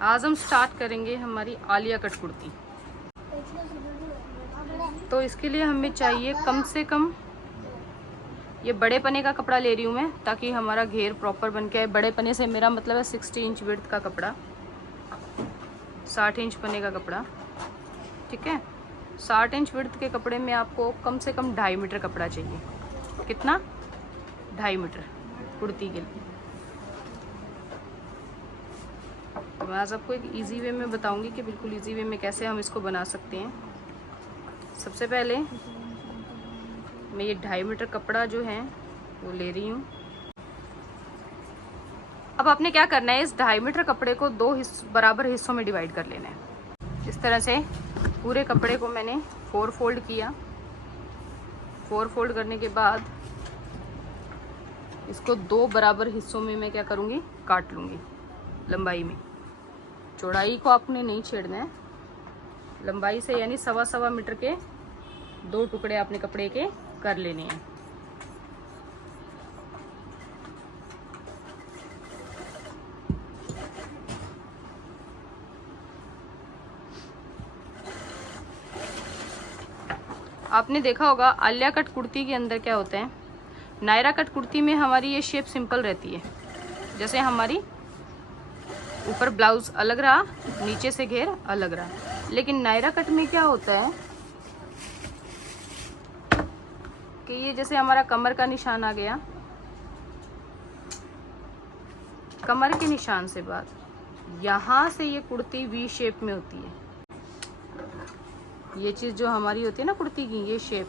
आज हम स्टार्ट करेंगे हमारी आलिया कट कुर्ती। तो इसके लिए हमें चाहिए कम से कम, ये बड़े पने का कपड़ा ले रही हूँ मैं ताकि हमारा घेर प्रॉपर बन के आए। बड़े पने से मेरा मतलब है 60 इंच विड्थ का कपड़ा, 60 इंच पने का कपड़ा, ठीक है। 60 इंच विड्थ के कपड़े में आपको कम से कम 2.5 मीटर कपड़ा चाहिए। कितना? 2.5 मीटर कुर्ती के लिए। तो मैं आज आपको एक इजी वे में बताऊंगी कि बिल्कुल इजी वे में कैसे हम इसको बना सकते हैं। सबसे पहले मैं ये 2.5 मीटर कपड़ा जो है वो ले रही हूँ। अब आपने क्या करना है, इस 2.5 मीटर कपड़े को 2 बराबर हिस्सों में डिवाइड कर लेना है। इस तरह से पूरे कपड़े को मैंने 4 फोल्ड किया। 4 फोल्ड करने के बाद इसको 2 बराबर हिस्सों में मैं क्या करूँगी, काट लूँगी लंबाई में। चौड़ाई को आपने नहीं छेड़ना है, लंबाई से यानी 1.25 मीटर के 2 टुकड़े आपने कपड़े के कर लेने हैं। आपने देखा होगा आलिया कट कुर्ती के अंदर क्या होता है, नायरा कट कुर्ती में हमारी ये शेप सिंपल रहती है। जैसे हमारी ऊपर ब्लाउज अलग रहा, नीचे से घेर अलग रहा। लेकिन नायरा कट में क्या होता है कि ये जैसे हमारा कमर का निशान आ गया, कमर के निशान से बाद यहाँ से ये कुर्ती वी शेप में होती है। ये चीज़ जो हमारी होती है ना कुर्ती की, ये शेप,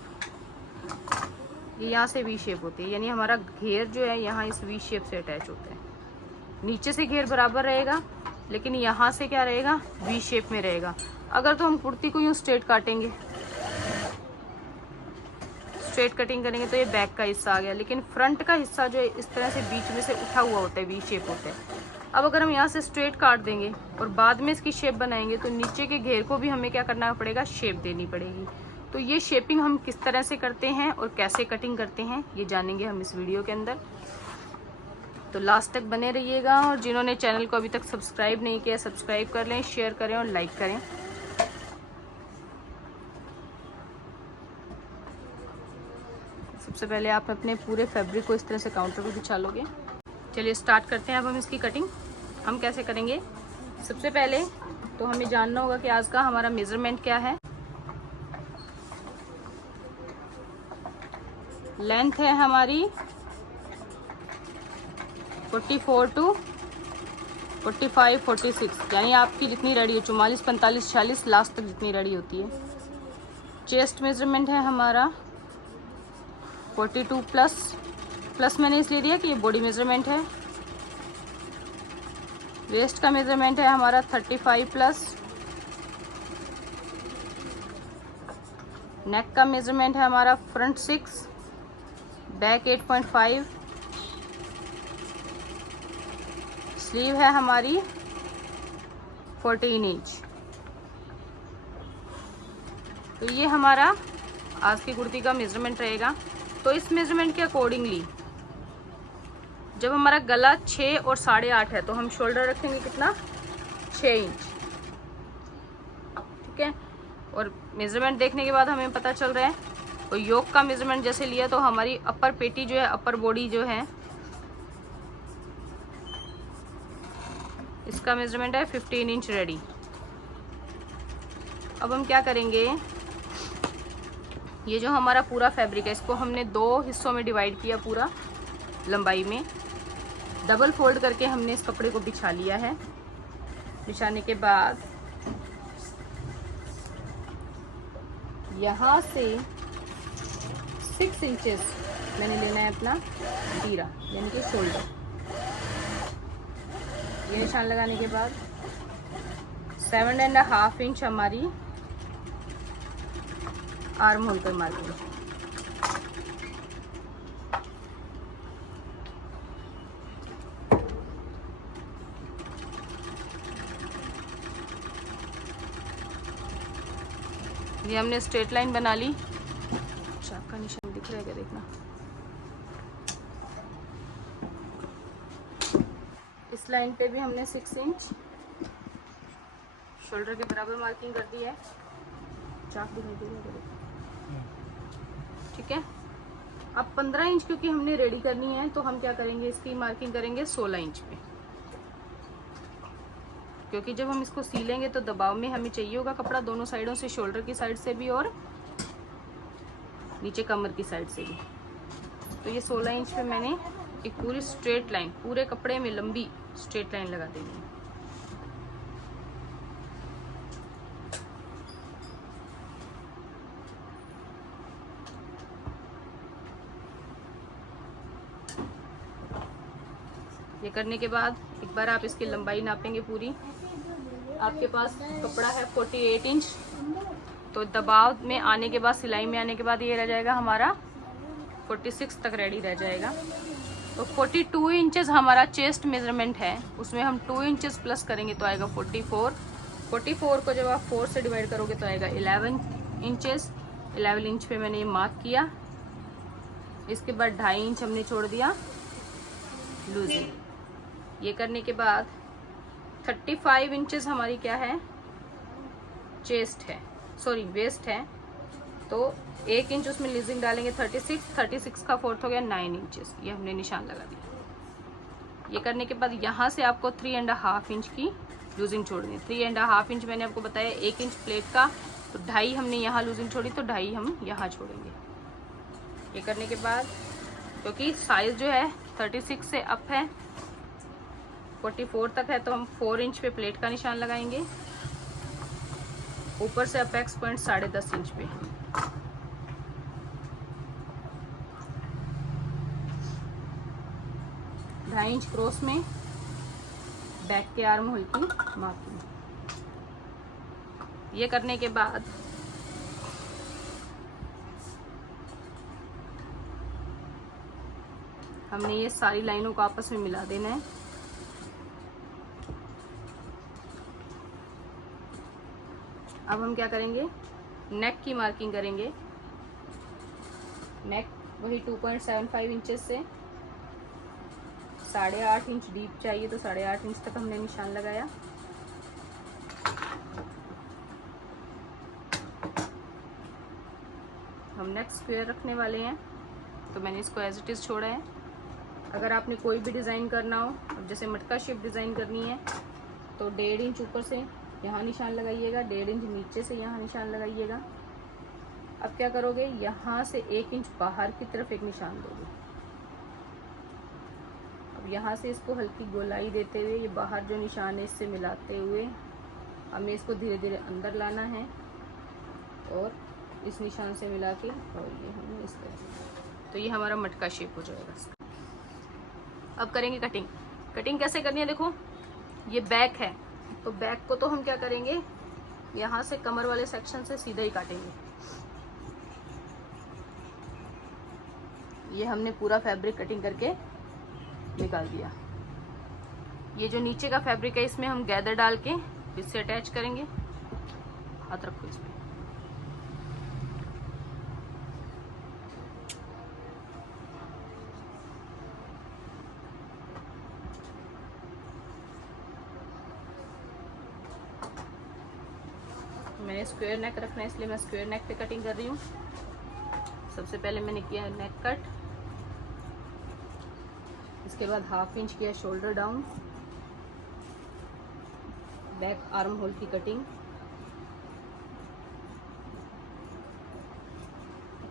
ये यहाँ से वी शेप होती है, यानी हमारा घेर जो है यहाँ इस वी शेप से अटैच होता है। नीचे से घेर बराबर रहेगा लेकिन यहाँ से क्या रहेगा, वी शेप में रहेगा। अगर तो हम कुर्ती को यूँ स्ट्रेट काटेंगे, स्ट्रेट कटिंग करेंगे तो ये बैक का हिस्सा आ गया, लेकिन फ्रंट का हिस्सा जो है इस तरह से बीच में से उठा हुआ होता है, वी शेप होता है। अब अगर हम यहाँ से स्ट्रेट काट देंगे और बाद में इसकी शेप बनाएंगे तो नीचे के घेर को भी हमें क्या करना पड़ेगा, शेप देनी पड़ेगी। तो ये शेपिंग हम किस तरह से करते हैं और कैसे कटिंग करते हैं ये जानेंगे हम इस वीडियो के अंदर। तो लास्ट तक बने रहिएगा, और जिन्होंने चैनल को अभी तक सब्सक्राइब नहीं किया सब्सक्राइब कर लें, शेयर करें और लाइक करें। सबसे पहले आप अपने पूरे फैब्रिक को इस तरह से काउंटर पर बिछा लोगे। चलिए स्टार्ट करते हैं अब हम इसकी कटिंग। हम कैसे करेंगे, सबसे पहले तो हमें जानना होगा कि आज का हमारा मेजरमेंट क्या है। लेंथ है हमारी 44 टू 45 46, यानी आपकी जितनी रेडी है 44 45 46 लास्ट तक जितनी रेडी होती है। चेस्ट मेजरमेंट है हमारा 42 प्लस मैंने इसलिए दिया कि ये बॉडी मेजरमेंट है। वेस्ट का मेजरमेंट है हमारा 35 प्लस। नेक का मेजरमेंट है हमारा फ्रंट 6, बैक 8.5। स्लीव है हमारी 14 इंच। तो ये हमारा आज की कुर्ती का मेजरमेंट रहेगा। तो इस मेजरमेंट के अकॉर्डिंगली जब हमारा गला 6 और 8.5 है तो हम शोल्डर रखेंगे कितना, 6 इंच, ठीक है। और मेजरमेंट देखने के बाद हमें पता चल रहा है, और योक का मेजरमेंट जैसे लिया तो हमारी अपर पेटी जो है, अपर बॉडी जो है, इसका मेजरमेंट है 15 इंच रेडी। अब हम क्या करेंगे, ये जो हमारा पूरा फैब्रिक है इसको हमने 2 हिस्सों में डिवाइड किया पूरा लंबाई में। डबल फोल्ड करके हमने इस कपड़े को बिछा लिया है। बिछाने के बाद यहाँ से 6 इंचेस मैंने लेना है अपना तीरा, यानी कि शोल्डर। ये निशान लगाने के बाद 7.5 इंच हमारी आर्म होल पर मार्किंग। ये हमने स्ट्रेट लाइन बना ली। चाक का निशान दिख रहा है क्या, देखना। इस लाइन पे भी हमने 6 इंच शोल्डर के बराबर मार्किंग कर दी है, चाक दिखाई दे रहा है, ठीक है। अब 15 इंच क्योंकि हमने रेडी करनी है तो हम क्या करेंगे, इसकी मार्किंग करेंगे 16 इंच पे, क्योंकि जब हम इसको सीलेंगे तो दबाव में हमें चाहिए होगा कपड़ा दोनों साइडों से, शोल्डर की साइड से भी और नीचे कमर की साइड से भी। तो ये 16 इंच पे मैंने एक पूरी स्ट्रेट लाइन, पूरे कपड़े में लंबी स्ट्रेट लाइन लगा देनी है। ये करने के बाद एक बार आप इसकी लंबाई नापेंगे पूरी। आपके पास कपड़ा है 48 इंच, तो दबाव में आने के बाद, सिलाई में आने के बाद ये रह जाएगा हमारा 46 तक रेडी रह जाएगा। तो 42 इंचेस हमारा चेस्ट मेजरमेंट है, उसमें हम 2 इंचेस प्लस करेंगे तो आएगा 44। 44 को जब आप 4 से डिवाइड करोगे तो आएगा 11 इंचेस। 11 इंच पे मैंने ये मार्क किया। इसके बाद 2.5 इंच हमने छोड़ दिया लूजिंग। ये करने के बाद 35 इंचेस हमारी क्या है, चेस्ट है, सॉरी वेस्ट है, तो 1 इंच उसमें लूजिंग डालेंगे 36 का 4th हो गया 9 इंचेस। ये हमने निशान लगा दिया। ये करने के बाद यहाँ से आपको 3.5 इंच की लूजिंग छोड़नी है। 3.5 इंच मैंने आपको बताया 1 इंच प्लेट का, तो 2.5 हमने यहाँ लूजिंग छोड़ी, तो 2.5 हम यहाँ छोड़ेंगे। ये करने के बाद क्योंकि साइज जो है 36 से अप है, 44 तक है, तो हम 4 इंच पे प्लेट का निशान लगाएंगे। ऊपर से अपेक्स पॉइंट 10.5 इंच पे। ढाई इंच क्रॉस में बैक के आर्म होल की मार्किंग। ये करने के बाद हमने ये सारी लाइनों को आपस में मिला देना है। अब हम क्या करेंगे, नेक की मार्किंग करेंगे। नेक वही 2.75 इंचेस से 8.5 इंच डीप चाहिए, तो 8.5 इंच तक हमने निशान लगाया। हम नेक स्क्वायर रखने वाले हैं, तो मैंने इसको एज इट इज़ छोड़ा है। अगर आपने कोई भी डिज़ाइन करना हो, अब जैसे मटका शेप डिज़ाइन करनी है, तो 1.5 इंच ऊपर से यहाँ निशान लगाइएगा, 1.5 इंच नीचे से यहाँ निशान लगाइएगा। अब क्या करोगे, यहाँ से 1 इंच बाहर की तरफ एक निशान दोगे। अब यहाँ से इसको हल्की गोलाई देते हुए ये बाहर जो निशान है इससे मिलाते हुए हमें इसको धीरे धीरे अंदर लाना है और इस निशान से मिला के, और ये हमें इस तरह, तो ये हमारा मटका शेप हो जाएगा। अब करेंगे कटिंग। कटिंग कैसे करनी है, देखो ये बैक है, तो बैक को तो हम क्या करेंगे, यहाँ से कमर वाले सेक्शन से सीधा ही काटेंगे। ये हमने पूरा फैब्रिक कटिंग करके निकाल दिया। ये जो नीचे का फैब्रिक है इसमें हम गैदर डाल के इससे अटैच करेंगे। हाथ रखो इस पे। मैंने स्क्वायर नेक रखना है, इसलिए मैं स्क्वायर नेक पे कटिंग कर रही हूँ। सबसे पहले मैंने किया है नेक कट, इसके बाद 1/2 इंच किया shoulder down, back arm hole की कटिंग,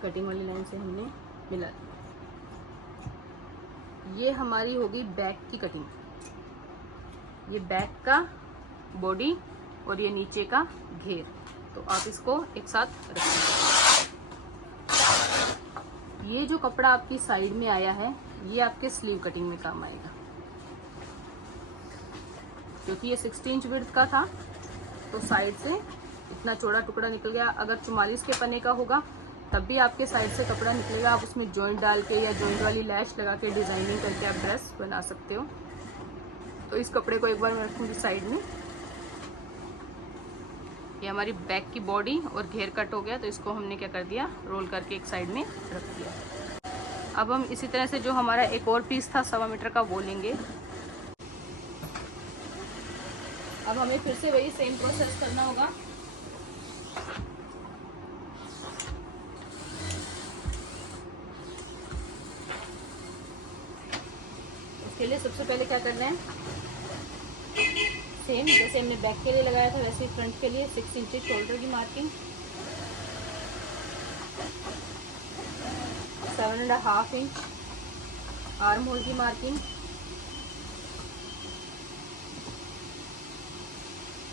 कटिंग वाली लाइन से हमने मिला दिया। ये हमारी होगी बैक की कटिंग। ये बैक का बॉडी और ये नीचे का घेर, तो आप इसको एक साथ रखेंगे। ये जो कपड़ा आपकी साइड में आया है ये आपके स्लीव कटिंग में काम आएगा, क्योंकि ये 16 इंच विड्थ का था, तो साइड से इतना चौड़ा टुकड़ा निकल गया। अगर 44 के पन्ने का होगा तब भी आपके साइड से कपड़ा निकलेगा, आप उसमें जॉइंट डाल के या जॉइंट वाली लैश लगा के डिजाइनिंग करके आप ड्रेस बना सकते हो। तो इस कपड़े को एक बार मैं रखूंगी साइड में। ये हमारी बैक की बॉडी और घेर कट हो गया, तो इसको हमने क्या कर दिया, रोल करके एक साइड में रख दिया। अब हम इसी तरह से जो हमारा एक और पीस था 1.25 मीटर का, वो लेंगे। अब हमें फिर से वही सेम प्रोसेस करना होगा। इसके लिए सबसे पहले क्या करना है, सेम जैसे हमने बैक के लिए लगाया था वैसे ही फ्रंट के लिए 6 इंच शोल्डर की मार्किंग, 7.5 इंच आर्म होल की मार्किंग,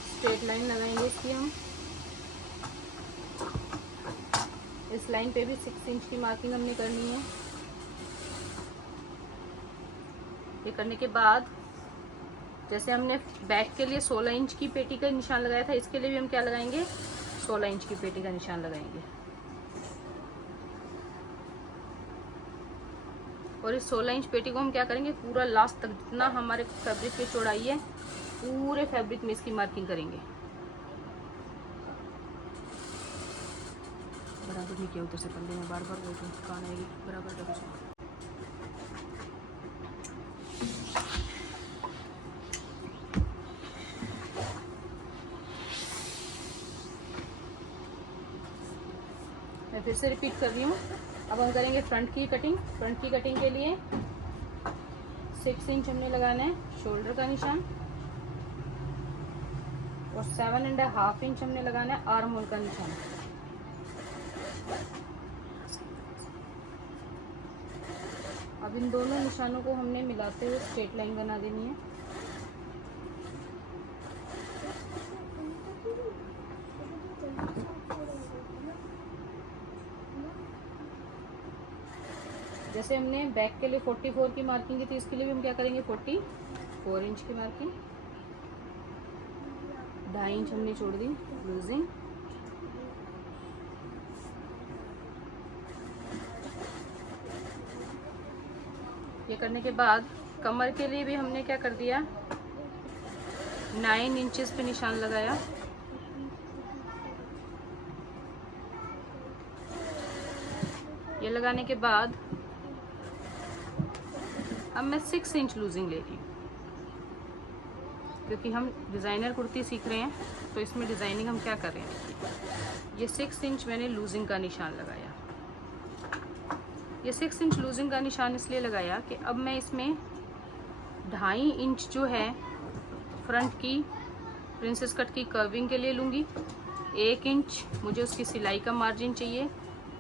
स्ट्रेट लाइन लगाएंगे इसकी हम। इस लाइन पे भी 6 इंच की मार्किंग हमने करनी है। ये करने के बाद जैसे हमने बैक के लिए 16 इंच की पेटी का निशान लगाया था, इसके लिए भी हम क्या लगाएंगे, 16 इंच की पेटी का निशान लगाएंगे। और इस 16 इंच पेटी को हम क्या करेंगे, पूरा लास्ट तक जितना हमारे फैब्रिक की चौड़ाई है पूरे फैब्रिक में इसकी मार्किंग करेंगे। बराबर नहीं किया उधर से कर लेना, बार बार बोलते हैं कान आएगी, बराबर करो। मैं फिर से रिपीट कर रही हूँ। अब हम करेंगे फ्रंट की कटिंग। फ्रंट की कटिंग के लिए 6 इंच हमने लगाना है शोल्डर का निशान और 7.5 इंच हमने लगाना है आर्म होल का निशान। अब इन दोनों निशानों को हमने मिलाते हुए स्ट्रेट लाइन बना देनी है। जैसे हमने बैक के लिए 44 की मार्किंग की थी, इसके लिए भी हम क्या करेंगे 44 इंच की मार्किंग, 2.5 इंच हमने छोड़ दी लूजिंग। ये करने के बाद कमर के लिए भी हमने क्या कर दिया, 9 इंचेस पे निशान लगाया। ये लगाने के बाद अब मैं 6 इंच लूजिंग ले रही हूँ, क्योंकि हम डिज़ाइनर कुर्ती सीख रहे हैं तो इसमें डिज़ाइनिंग हम क्या कर रहे हैं। ये 6 इंच मैंने लूजिंग का निशान लगाया। ये 6 इंच लूजिंग का निशान इसलिए लगाया कि अब मैं इसमें 2.5 इंच जो है फ्रंट की प्रिंसेस कट की कर्विंग के लिए लूँगी, 1 इंच मुझे उसकी सिलाई का मार्जिन चाहिए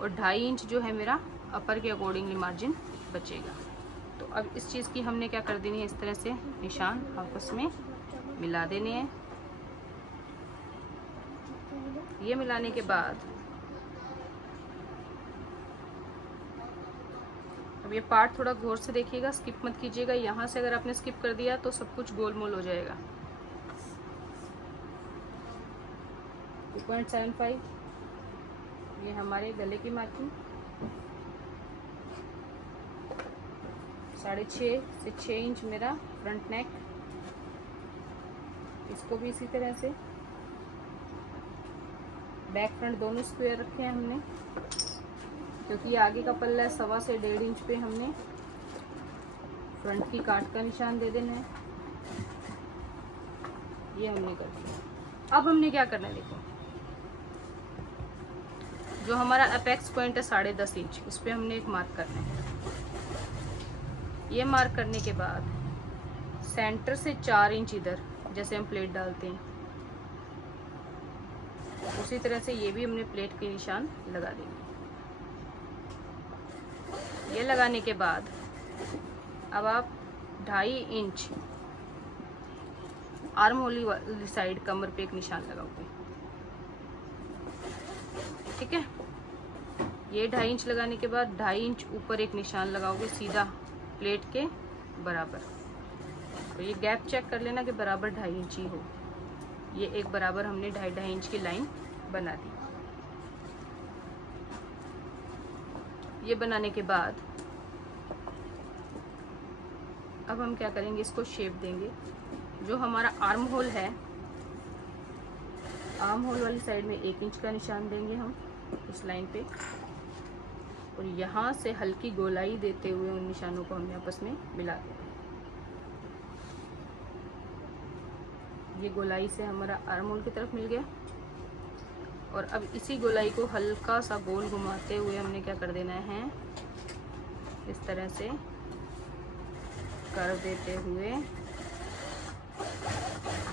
और 2.5 इंच जो है मेरा अपर के अकॉर्डिंगली मार्जिन बचेगा। तो अब इस चीज़ की हमने क्या कर देनी है, इस तरह से निशान आपस में मिला देने हैं। ये मिलाने के बाद अब ये पार्ट थोड़ा गौर से देखिएगा, स्किप मत कीजिएगा। यहाँ से अगर आपने स्किप कर दिया तो सब कुछ गोलमोल हो जाएगा। 2.75 ये हमारे गले की मार्किंग, 6.5 से 6 इंच मेरा फ्रंट नेक, इसको भी इसी तरह से बैक फ्रंट दोनों स्क्वायर रखे हैं हमने, क्योंकि ये आगे का पल्ला है 1.25 से 1.5 इंच पे हमने फ्रंट की काट का निशान दे देना है। ये हमने कर दिया। अब हमने क्या करना है, देखो जो हमारा अपेक्स पॉइंट है 10.5 इंच, उस पर हमने एक मार्क करना है। ये मार्क करने के बाद सेंटर से 4 इंच इधर जैसे हम प्लेट डालते हैं उसी तरह से ये भी हमने प्लेट के निशान लगा देंगे। ये लगाने के बाद अब आप 2.5 इंच आर्म होल वाली साइड कमर पे एक निशान लगाओगे, ठीक है। ये 2.5 इंच लगाने के बाद 2.5 इंच ऊपर एक निशान लगाओगे सीधा प्लेट के बराबर। तो ये गैप चेक कर लेना कि बराबर 2.5 इंच ही हो। ये एक बराबर हमने 2.5 इंच की लाइन बना दी। ये बनाने के बाद अब हम क्या करेंगे, इसको शेप देंगे। जो हमारा आर्म होल है, आर्म होल वाली साइड में 1 इंच का निशान देंगे हम इस लाइन पे, और यहाँ से हल्की गोलाई देते हुए उन निशानों को हमने आपस में मिला देंगे। ये गोलाई से हमारा आर्म होल की तरफ मिल गया। और अब इसी गोलाई को हल्का सा गोल घुमाते हुए हमने क्या कर देना है, इस तरह से कर देते हुए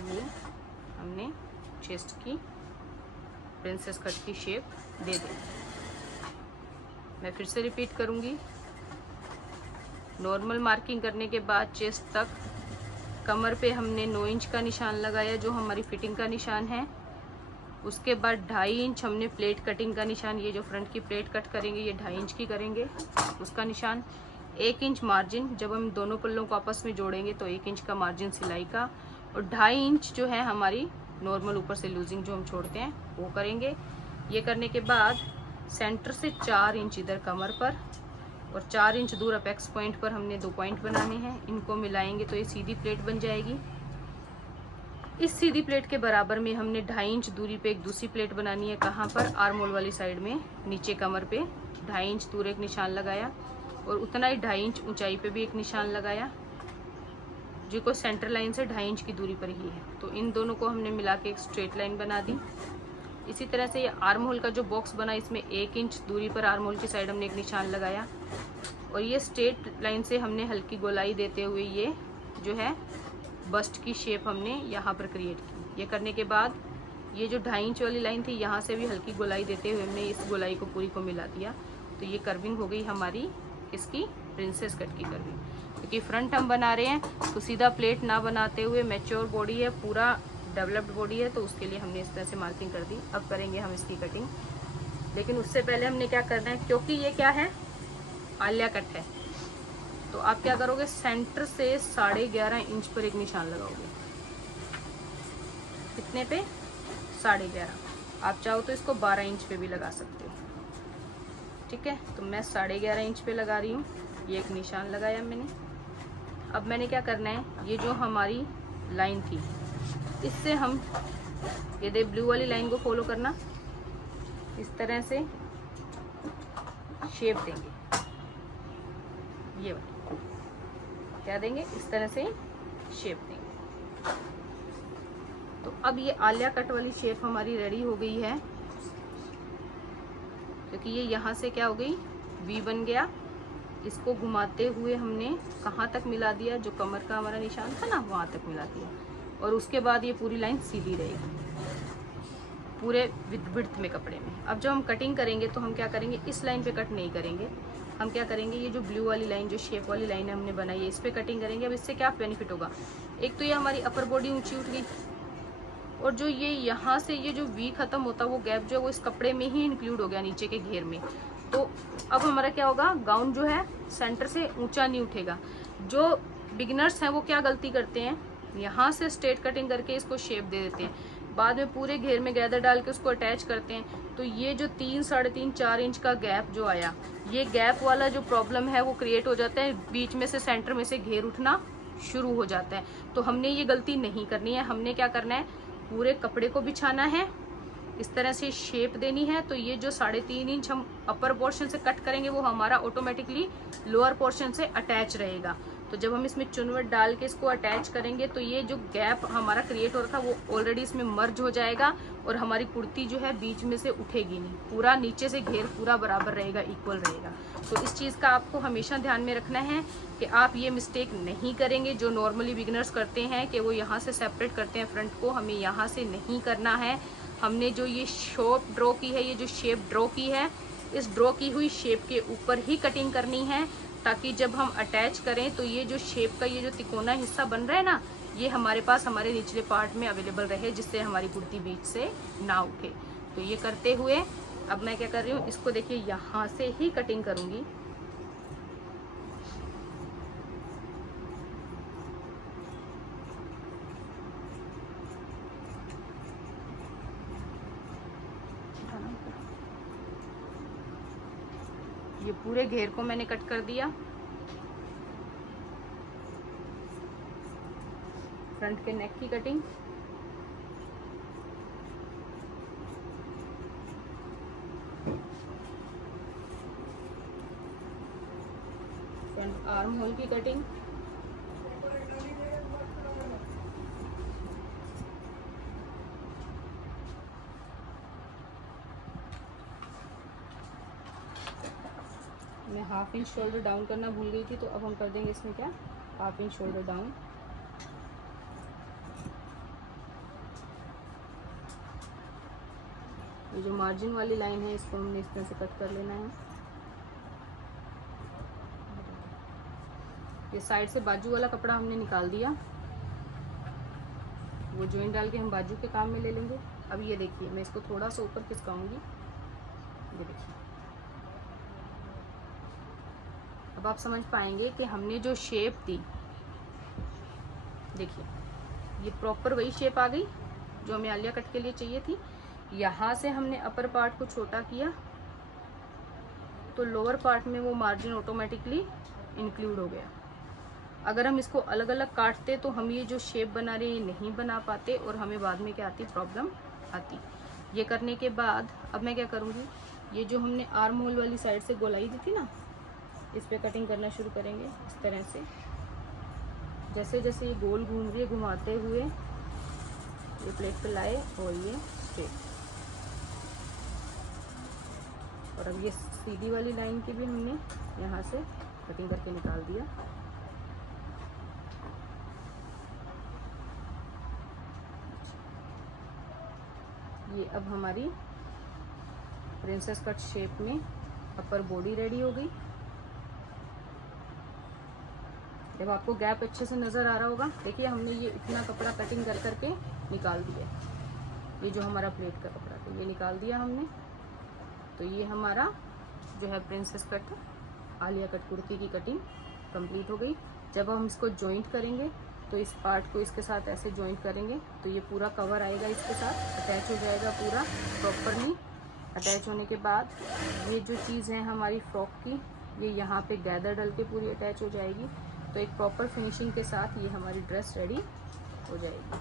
ये हमने चेस्ट की प्रिंसेस कट की शेप दे दी। मैं फिर से रिपीट करूँगी। नॉर्मल मार्किंग करने के बाद चेस्ट तक कमर पे हमने 9 इंच का निशान लगाया जो हमारी फिटिंग का निशान है। उसके बाद 2.5 इंच हमने प्लेट कटिंग का निशान, ये जो फ्रंट की प्लेट कट करेंगे ये 2.5 इंच की करेंगे, उसका निशान। 1 इंच मार्जिन, जब हम दोनों पल्लों को आपस में जोड़ेंगे तो 1 इंच का मार्जिन सिलाई का, और 2.5 इंच जो है हमारी नॉर्मल ऊपर से लूजिंग जो हम छोड़ते हैं वो करेंगे। ये करने के बाद सेंटर से 4 इंच इधर कमर पर और 4 इंच दूर अपेक्स पॉइंट पर हमने 2 पॉइंट बनाने हैं। इनको मिलाएंगे तो ये सीधी प्लेट बन जाएगी। इस सीधी प्लेट के बराबर में हमने 2.5 इंच दूरी पे एक दूसरी प्लेट बनानी है। कहाँ पर? आर्म होल वाली साइड में, नीचे कमर पे 2.5 इंच दूर एक निशान लगाया और उतना ही 2.5 इंच ऊंचाई पे भी एक निशान लगाया जो को सेंटर लाइन से 2.5 इंच की दूरी पर ही है। तो इन दोनों को हमने मिला के एक स्ट्रेट लाइन बना दी। इसी तरह से ये आर्म होल का जो बॉक्स बना, इसमें 1 इंच दूरी पर आर्म होल की साइड हमने एक निशान लगाया और ये स्ट्रेट लाइन से हमने हल्की गोलाई देते हुए ये जो है बस्ट की शेप हमने यहाँ पर क्रिएट की। ये करने के बाद ये जो 2.5 इंच वाली लाइन थी यहाँ से भी हल्की गोलाई देते हुए हमने इस गोलाई को पूरी को मिला दिया। तो ये कर्विंग हो गई हमारी इसकी प्रिंसेस कट की कर्विंग। क्योंकि फ्रंट हम बना रहे हैं तो सीधा प्लेट ना बनाते हुए, मैच्योर बॉडी है, पूरा डेवलप्ड बॉडी है, तो उसके लिए हमने इस तरह से मार्किंग कर दी। अब करेंगे हम इसकी कटिंग, लेकिन उससे पहले हमने क्या करना है, क्योंकि ये क्या है, आलिया कट है, तो आप क्या करोगे, सेंटर से 11.5 इंच पर एक निशान लगाओगे। कितने पे? 11.5। आप चाहो तो इसको 12 इंच पे भी लगा सकते हो। ठीक है, तो मैं 11.5 इंच पे लगा रही हूँ। ये एक निशान लगाया मैंने। अब मैंने क्या करना है, ये जो हमारी लाइन थी इससे हम ये दे ब्लू वाली लाइन को फॉलो करना, इस तरह से शेप देंगे। ये वाली क्या देंगे, इस तरह से शेप देंगे। तो अब ये आलिया कट वाली शेप हमारी रेडी हो गई है, क्योंकि ये यहाँ से क्या हो गई, वी बन गया। इसको घुमाते हुए हमने कहाँ तक मिला दिया, जो कमर का हमारा निशान था ना वहाँ तक मिला दिया। और उसके बाद ये पूरी लाइन सीधी रहेगी पूरे विड्थ में कपड़े में। अब जब हम कटिंग करेंगे तो हम क्या करेंगे, इस लाइन पे कट नहीं करेंगे, हम क्या करेंगे, ये जो ब्लू वाली लाइन, जो शेप वाली लाइन है हमने बनाई है, इस पे कटिंग करेंगे। अब इससे क्या बेनिफिट होगा, एक तो ये हमारी अपर बॉडी ऊंची उठ गई, और जो ये यहाँ से ये जो वी खत्म होता है वो गैप जो है वो इस कपड़े में ही इंक्लूड हो गया नीचे के घेर में। तो अब हमारा क्या होगा, गाउन जो है सेंटर से ऊंचा नहीं उठेगा। जो बिगिनर्स हैं वो क्या गलती करते हैं, यहाँ से स्ट्रेट कटिंग करके इसको शेप दे देते हैं, बाद में पूरे घेर में गैदर डाल के उसको अटैच करते हैं। तो ये जो 3, 3.5, 4 इंच का गैप जो आया, ये गैप वाला जो प्रॉब्लम है वो क्रिएट हो जाता है, बीच में से सेंटर में से घेर उठना शुरू हो जाता है। तो हमने ये गलती नहीं करनी है। हमने क्या करना है, पूरे कपड़े को बिछाना है, इस तरह से शेप देनी है। तो ये जो 3.5 इंच हम अपर पोर्शन से कट करेंगे वो हमारा ऑटोमेटिकली लोअर पोर्शन से अटैच रहेगा। तो जब हम इसमें चुनवट डाल के इसको अटैच करेंगे तो ये जो गैप हमारा क्रिएट हो रहा था वो ऑलरेडी इसमें मर्ज हो जाएगा और हमारी कुर्ती जो है बीच में से उठेगी नहीं, पूरा नीचे से घेर पूरा बराबर रहेगा, इक्वल रहेगा। तो इस चीज़ का आपको हमेशा ध्यान में रखना है कि आप ये मिस्टेक नहीं करेंगे जो नॉर्मली बिगिनर्स करते हैं कि वो यहाँ से सेपरेट करते हैं फ्रंट को। हमें यहाँ से नहीं करना है। हमने जो ये शेप ड्रॉ की है, ये जो शेप ड्रॉ की है, इस ड्रॉ की हुई शेप के ऊपर ही कटिंग करनी है, ताकि जब हम अटैच करें तो ये जो शेप का ये जो तिकोना हिस्सा बन रहा है ना, ये हमारे पास हमारे निचले पार्ट में अवेलेबल रहे, जिससे हमारी कुर्ती बीच से ना उठे। तो ये करते हुए अब मैं क्या कर रही हूँ, इसको देखिए यहाँ से ही कटिंग करूँगी। ये पूरे घेर को मैंने कट कर दिया। फ्रंट के नेक की कटिंग, फ्रंट आर्म होल की कटिंग, मैं हाफ इंच शोल्डर डाउन करना भूल गई थी, तो अब हम कर देंगे इसमें क्या, हाफ इंच शोल्डर डाउन। ये जो मार्जिन वाली लाइन है इसको हमने इस तरह से कट कर लेना है। ये साइड से बाजू वाला कपड़ा हमने निकाल दिया, वो जॉइंट डाल के हम बाजू के काम में ले लेंगे। अब ये देखिए मैं इसको थोड़ा सा ऊपर खिसकाऊंगी, ये देखिए। अब आप समझ पाएंगे कि हमने जो शेप दी, देखिए ये प्रॉपर वही शेप आ गई जो हमें आलिया कट के लिए चाहिए थी। यहाँ से हमने अपर पार्ट को छोटा किया तो लोअर पार्ट में वो मार्जिन ऑटोमेटिकली इंक्लूड हो गया। अगर हम इसको अलग अलग काटते तो हम ये जो शेप बना रहे हैं नहीं बना पाते और हमें बाद में क्या आती, प्रॉब्लम आती। ये करने के बाद अब मैं क्या करूँगी, ये जो हमने आर्म होल वाली साइड से गोलाई दी थी ना, इस पे कटिंग करना शुरू करेंगे इस तरह से। जैसे जैसे ये गोल घूम रही है, घुमाते हुए ये प्लेट पे लाए और ये स्ट्रेट। और अब ये सीधी वाली लाइन की भी हमने यहाँ से कटिंग करके निकाल दिया। ये अब हमारी प्रिंसेस कट शेप में अपर बॉडी रेडी हो गई। जब आपको गैप अच्छे से नज़र आ रहा होगा, देखिए हमने ये इतना कपड़ा कटिंग कर करके निकाल दिया। ये जो हमारा प्लेट का कपड़ा था ये निकाल दिया हमने। तो ये हमारा जो है princess cut Alia cut kurti की कटिंग कंप्लीट हो गई। जब हम इसको जॉइंट करेंगे तो इस पार्ट को इसके साथ ऐसे जॉइंट करेंगे तो ये पूरा कवर आएगा, इसके साथ अटैच हो जाएगा पूरा प्रॉपरली। अटैच होने के बाद ये जो चीज़ है हमारी फ्रॉक की, ये यहाँ पे गैदर डल के पूरी अटैच हो जाएगी। तो एक प्रॉपर फिनिशिंग के साथ ये हमारी ड्रेस रेडी हो जाएगी।